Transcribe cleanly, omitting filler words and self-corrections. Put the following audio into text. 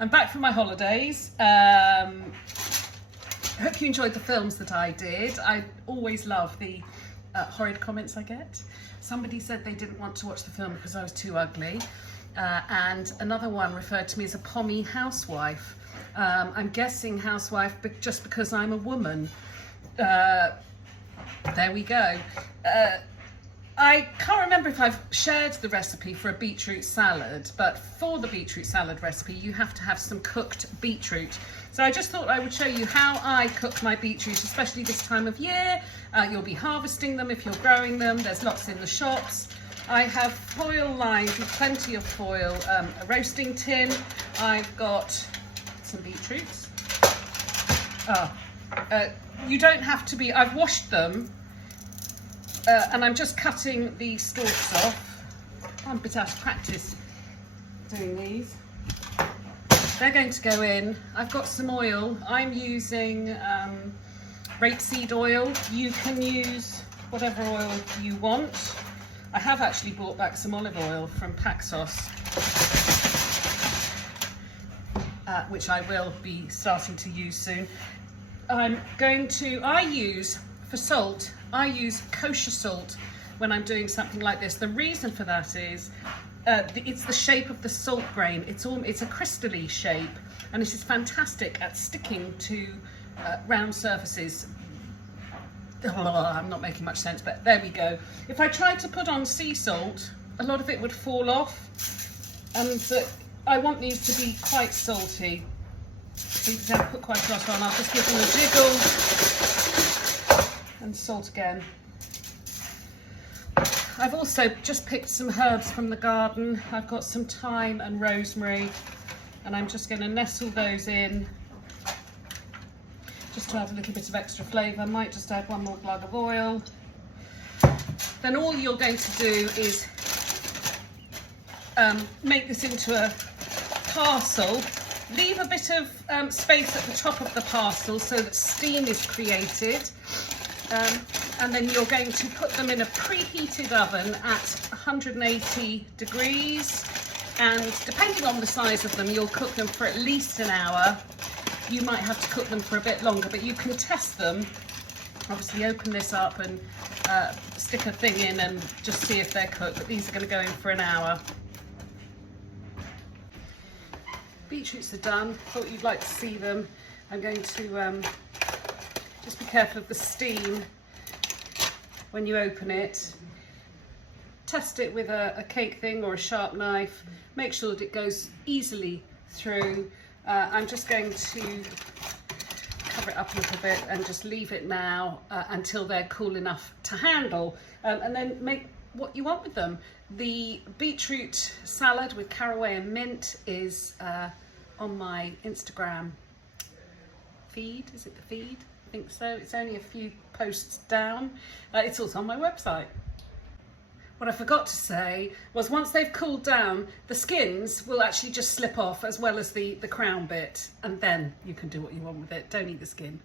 I'm back from my holidays. Hope you enjoyed the films that I did. I always love the horrid comments I get. Somebody said they didn't want to watch the film because I was too ugly. And another one referred to me as a pommy housewife. I'm guessing housewife just because I'm a woman. There we go. I can't remember if I've shared the recipe for a beetroot salad, but for the beetroot salad recipe, you have to have some cooked beetroot. So I just thought I would show you how I cook my beetroot, especially this time of year. You'll be harvesting them if you're growing them. There's lots in the shops. I have foil lined with plenty of foil, a roasting tin. I've got some beetroots. You don't have to be, I've washed them. And I'm just cutting the stalks off. I'm a bit out of practice doing these. They're going to go in. I've got some oil. I'm using rapeseed oil. You can use whatever oil you want. I have actually bought back some olive oil from Paxos, which I will be starting to use soon. For salt, I use kosher salt when I'm doing something like this. The reason for that is it's the shape of the salt grain. It's a crystally shape, and it is fantastic at sticking to round surfaces. I'm not making much sense, but there we go. If I tried to put on sea salt, a lot of it would fall off, and I want these to be quite salty. So you can put quite a lot on. I'll just give them a jiggle. And salt again. I've also just picked some herbs from the garden. I've got some thyme and rosemary, and I'm just going to nestle those in just to add a little bit of extra flavour. Might just add one more glug of oil. Then all you're going to do is make this into a parcel. Leave a bit of space at the top of the parcel so that steam is created. And then you're going to put them in a preheated oven at 180 degrees, and depending on the size of them, you'll cook them for at least an hour. You might have to cook them for a bit longer, but you can test them. Obviously open this up and stick a thing in and just see if they're cooked, but these are going to go in for an hour. Beetroots are done. Thought you'd like to see them. I'm going to just be careful of the steam when you open it. Test it with a cake thing or a sharp knife. Make sure that it goes easily through. I'm just going to cover it up a little bit and just leave it now until they're cool enough to handle, and then make what you want with them. The beetroot salad with caraway and mint is on my Instagram feed. Is it the feed? I think so. It's only a few posts down. It's also on my website. What I forgot to say was once they've cooled down, the skins will actually just slip off as well as the crown bit, and then you can do what you want with it. Don't eat the skin.